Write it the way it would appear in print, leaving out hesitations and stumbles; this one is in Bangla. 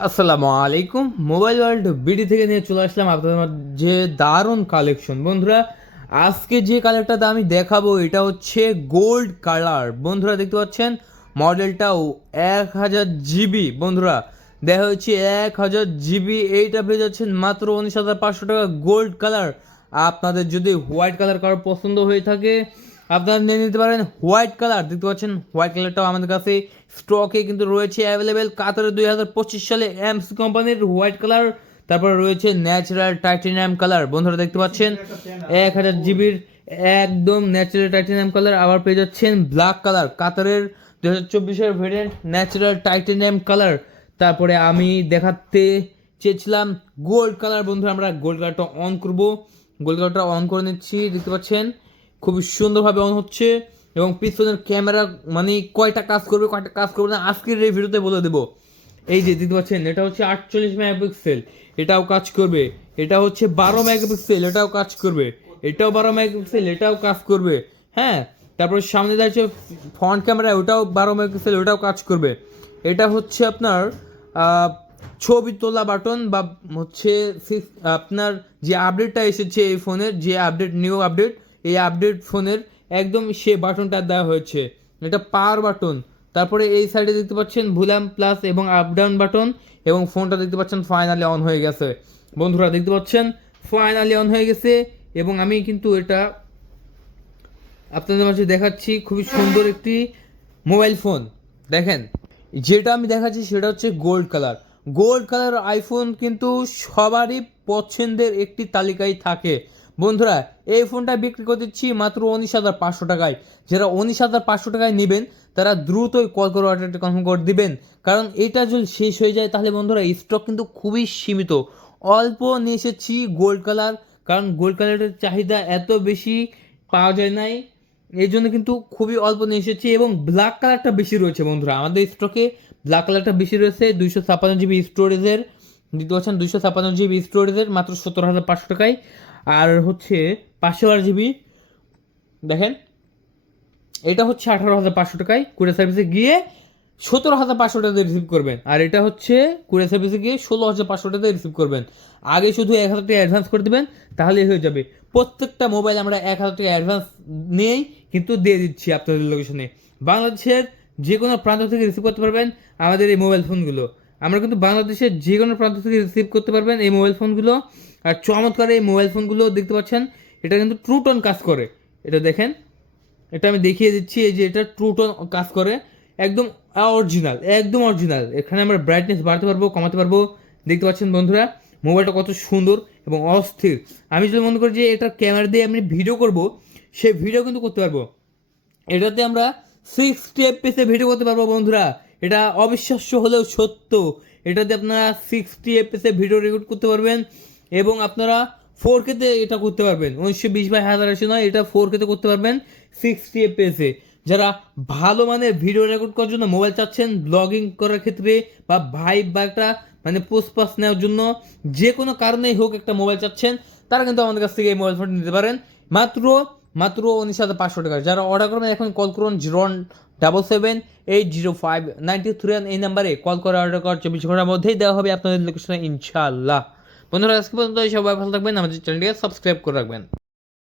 আসসালামু আলাইকুম। মোবাইল ওয়ার্ল্ড বিডি থেকে নিয়ে চলে আসলাম আপনাদের যে দারুণ কালেকশন। বন্ধুরা, আজকে যে কালারটা আমি দেখাবো এটা হচ্ছে গোল্ড কালার। বন্ধুরা দেখতে পাচ্ছেন মডেলটাও 1000 জিবি। বন্ধুরা দেখা হচ্ছে 1000 জিবি, এইটা পেয়ে যাচ্ছেন মাত্র 19,500 টাকা গোল্ড কালার। আপনাদের যদি হোয়াইট কালার কারো পছন্দ হয়ে থাকে আপনারা নিয়ে নিতে পারেন হোয়াইট কালার। দেখতে পাচ্ছেন হোয়াইট কালারটাও আমাদের কাছে স্টকে কিন্তু রয়েছে অ্যাভেলেবেল। কাতারে 2025 সালে এমসি কোম্পানির হোয়াইট কালার, তারপর রয়েছে ন্যাচারাল টাইটেনিয়াম কালার। বন্ধুরা দেখতে পাচ্ছেন 1000 জিবির একদম ন্যাচারাল টাইটেনিয়াম কালার। আবার পেয়ে যাচ্ছেন ব্ল্যাক কালার, কাতারের 2024-এর ভেরিয়েন্ট ন্যাচারাল টাইটেনিয়াম কালার। তারপরে আমি দেখাতে চেয়েছিলাম গোল্ড কালার। বন্ধুরা আমরা গোল্ড কালারটা অন করব, গোল্ড কালারটা অন করে নিচ্ছি। দেখতে পাচ্ছেন খুবই সুন্দরভাবে অন হচ্ছে এবং পিছনের ক্যামেরা মানে কয়টা কাজ করবে কয়টা কাজ করবে না আজকের এই ভিডিওতে বলে দেবো। এই যে দেখতে পাচ্ছেন এটা হচ্ছে 48 মেগাপিক্সেল, এটাও কাজ করবে। এটা হচ্ছে 12 মেগাপিক্সেল, এটাও কাজ করবে। এটাও 12 মেগাপিক্সেল, এটাও কাজ করবে। হ্যাঁ, তারপর সামনে দাঁড়িয়েছে ফ্রন্ট ক্যামেরা, ওটাও 12 মেগাপিক্সেল, ওটাও কাজ করবে। এটা হচ্ছে আপনার ছবি তোলা বাটন বা হচ্ছে আপনার যে আপডেটটা এসেছে এই ফোনের, যে আপডেট নিউ আপডেট, এই আপডেট ফোনের একদম সে বাটনটা দেওয়া হয়েছে। এটা পাওয়ার বাটন। তারপরে এই সাইডে দেখতে পাচ্ছেন ভলিউম প্লাস এবং আপ ডাউন বাটন, এবং ফোনটা দেখতে পাচ্ছেন ফাইনালি অন হয়ে গেছে। বন্ধুরা দেখতে পাচ্ছেন ফাইনালি অন হয়ে গেছে এবং আমি কিন্তু এটা আপনাদের মাঝে দেখাচ্ছি। খুবই সুন্দর একটি মোবাইল ফোন। দেখেন যেটা আমি দেখাচ্ছি সেটা হচ্ছে gold colour. Gold colour iPhone কিন্তু সবারই পছন্দের একটি তালিকায় থাকে। বন্ধুরা এই ফোনটা বিক্রি করে দিচ্ছি মাত্র 19,500 টাকায়। যারা 19,500 টাকায় নেবেন তারা দ্রুতই কল করে অর্ডারটি কনফার্ম করে দিবেন, কারণ এটা যদি শেষ হয়ে যায় তাহলে বন্ধুরা স্টক কিন্তু খুবই সীমিত। অল্প নিয়ে এসেছি গোল্ড কালার, কারণ গোল্ড কালারের চাহিদা এত বেশি পাওয়া যায় নাই, এই জন্য কিন্তু খুবই অল্প নিয়ে এসেছি। এবং ব্ল্যাক কালারটা বেশি রয়েছে বন্ধুরা আমাদের স্টকে। ব্ল্যাক কালারটা বেশি রয়েছে 256 জিবি স্টোরেজের। দিতে পারছেন 256 জিবি স্টোরেজের মাত্র 17,500 টাকায়। আর হচ্ছে 512 জিবি দেখেন এটা হচ্ছে 18,500 টাকায়। কুরিয়ার সার্ভিসে গিয়ে 17,500 টাকা রিসিভ করবেন, আর এটা হচ্ছে কুরিয়ার সার্ভিসে গিয়ে 16,500 টাকা রিসিভ করবেন। আগে শুধু 1,000 টাকা অ্যাডভান্স করে দেবেন তাহলেই হয়ে যাবে। প্রত্যেকটা মোবাইল আমরা 1,000 টাকা অ্যাডভান্স নিয়েই কিন্তু দিয়ে দিচ্ছি আপনাদের লোকেশনে। বাংলাদেশের যে কোনো প্রান্ত থেকে রিসিভ করতে পারবেন আমাদের এই মোবাইল ফোনগুলো। আমরা কিন্তু বাংলাদেশের যে কোনো প্রান্ত থেকে রিসিভ করতে পারবেন এই মোবাইল ফোনগুলো। আর চমৎকার এই মোবাইল ফোনগুলো দেখতে পাচ্ছেন এটা কিন্তু ট্রু টোন কাজ করে। এটা দেখেন, এটা আমি দেখিয়ে দিচ্ছি। এই যে এটা ট্রু টোন কাজ করে, একদম অরিজিনাল, একদম অরিজিনাল। এখানে আমরা ব্রাইটনেস বাড়াতে পারবো কমাতে পারবো। দেখতে পাচ্ছেন বন্ধুরা মোবাইলটা কত সুন্দর এবং অস্থির। আমি যদি মনে করি যে এটা ক্যামেরা দিয়ে আমি ভিডিও করব, সেই ভিডিও কিন্তু করতে পারবো। এটাতে আমরা 60 FPS ভিডিও করতে পারবো বন্ধুরা। এটা অবিশ্বাস্য হলেও সত্য। এটাতে আপনারা 60 FPS ভিডিও রেকর্ড করতে পারবেন এবং আপনারা 4K-তে এটা করতে পারবেন। 1920x1080 নয়, এটা 4K-তে করতে পারবেন 60 FPS। যারা ভালো মানের ভিডিও রেকর্ড করার জন্য মোবাইল চাচ্ছেন, ব্লগিং করার ক্ষেত্রে বা ভাইব বা একটা মানে পোস্ট পাস নেওয়ার জন্য, যে কোনো কারণেই হোক একটা মোবাইল চাচ্ছেন, তারা কিন্তু আমাদের কাছ থেকে এই মোবাইল ফোনটি নিতে পারেন মাত্র মাত্র 19,500 টাকা। যারা অর্ডার করবেন এখন কল করুন 017780593 এই নাম্বারে কল করে অর্ডার করার 24 ঘন্টার মধ্যেই দেওয়া হবে আপনাদের লোকেশনে ইনশাআল্লাহ। বন্ধুরা আজকে পর্যন্ত সবাই ভালো থাকবেন, আমাদের চ্যানেলটিকে সাবস্ক্রাইব করে রাখবেন।